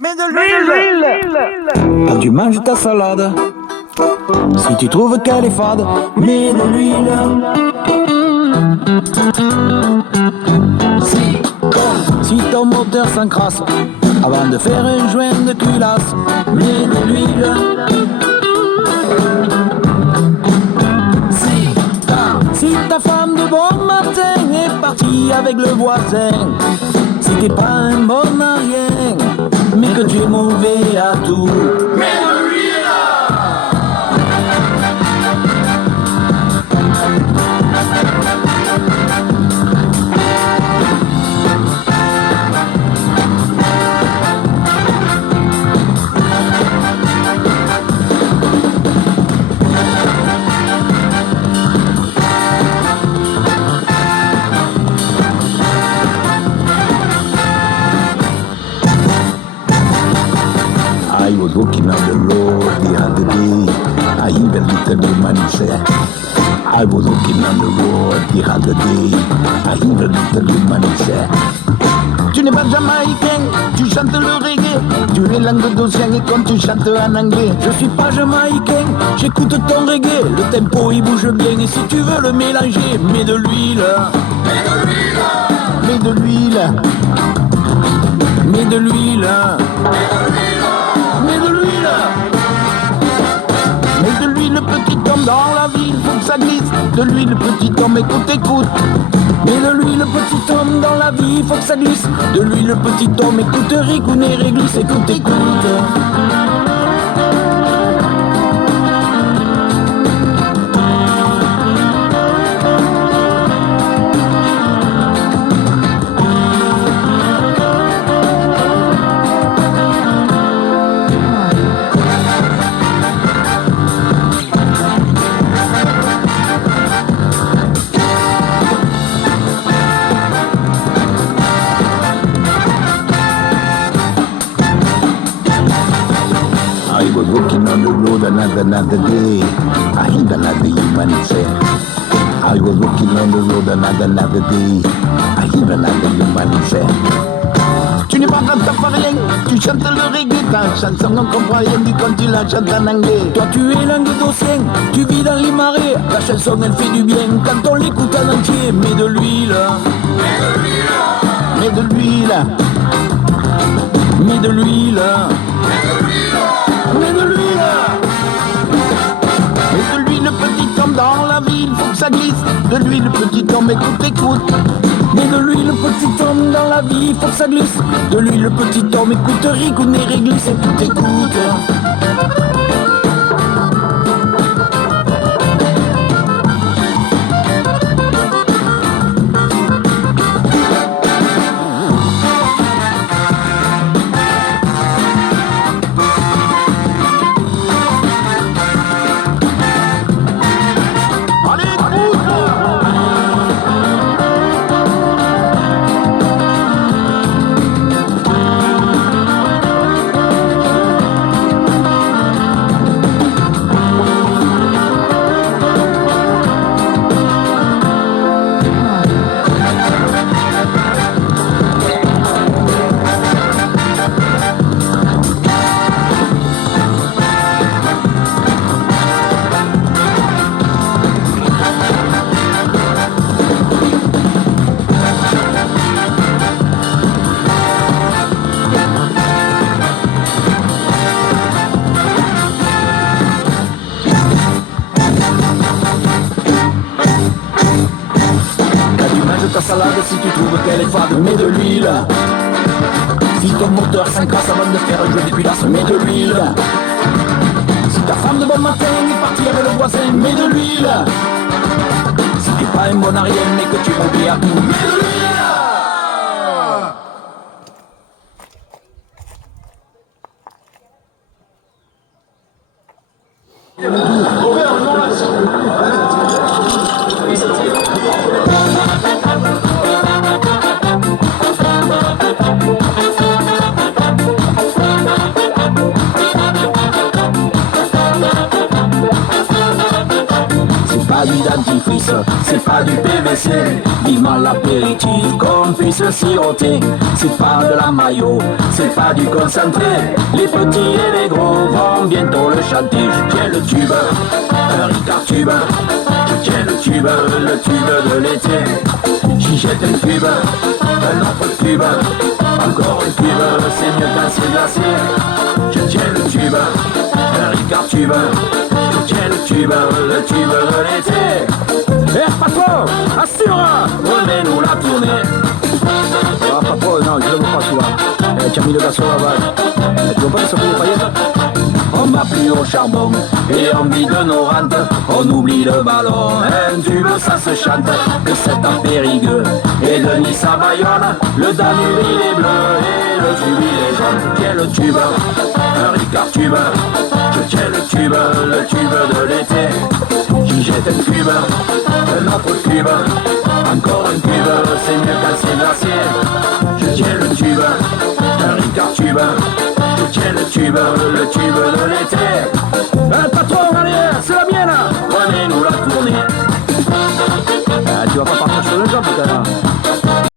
Mets de l'huile. Quand tu manges ta salade, si tu trouves qu'elle est fade, mets de l'huile. Si ton moteur s'encrasse, avant de faire un joint de culasse, mets de l'huile. Si ta femme de bon matin est partie avec le voisin, si t'es pas un bon à rien, mais que tu es mauvais à tout, mets de l'huile. I was walking on the road the other day. I heard a little man say, I was walking on the road the other day. I heard a little man say, tu n'es pas jamaïcain, tu chantes le reggae. Tu es langue d'océan et quand tu chantes en anglais. Je suis pas jamaïcain, j'écoute ton reggae. Le tempo il bouge bien et si tu veux le mélanger, mets de l'huile. Mets de l'huile. Mets de l'huile. Mets de l'huile. Mets de l'huile. Mets de l'huile, petit homme, dans la ville, faut que ça glisse. De l'huile, petit homme, écoute, écoute. Mets de l'huile, petit homme, dans la vie, faut que ça glisse. De l'huile, petit homme, écoute, rigouner, réglisse, écoute, écoute. I was walking on the road another day. I heard another human say, I was walking on the road another day. I heard another human say, tu n'es pas rastafarian, tu chantes le reggae. Ta chanson on comprend rien du quand tu la chantes en anglais. Toi tu es langue d'océan, tu vis dans les marais. Ta chanson elle fait du bien quand on l'écoute en entier. Mets de l'huile. Mets de l'huile. Mets de l'huile. Mets de l'huile. Mets de l'huile. Mets de l'huile, petit homme, dans la ville, faut que ça glisse. De l'huile, petit homme, écoute, écoute. Mets de l'huile, petit homme, dans la vie, faut que ça glisse. De l'huile, petit homme, écoute, rigouner, réglisse, écoute, écoute. Ta salade si tu trouves qu'elle est fade, mets de l'huile. Si ton moteur s'encrasse avant de faire un jeu de culasse, mets de l'huile. Si ta femme de bon matin est partie avec le voisin, mets de l'huile. Si t'es pas un bon à rien mais que tu oublies à tout, mets de l'huile. dentifrice, c'est pas du PVC. Vivement l'apéritif qu'on puisse le siroter. C'est pas de la maillot, c'est pas du concentré. Les petits et les gros vont bientôt le chanter. Je tiens le tube, un Ricard tube. Je tiens le tube de l'été. J'y jette un tube, un autre tube. Encore un tube, c'est mieux quand c'est glacé. Je tiens le tube, un Ricard tube. Je tiens le tube de l'été. Eh patron, assure, remets-nous la tournée. Ah patron, non, je le veux pas celui-là. Tu as mis le gaz sur la vague. Tu veux pas sortir les paillettes? On va plus au charbon et on vide nos rentes. On oublie le ballon, un tube ça se chante. Que c'est à Périgueux et de Nice à Bayonne. Le Danube il est bleu et le tube il est jaune. Je tiens le tube, un Ricard tube. Je tiens le tube de l'été. J'y jette un tube, un autre tube. Encore un tube, c'est mieux quand c'est glacé. Je tiens le tube, un Ricard tube. Je tiens le tube de l'été.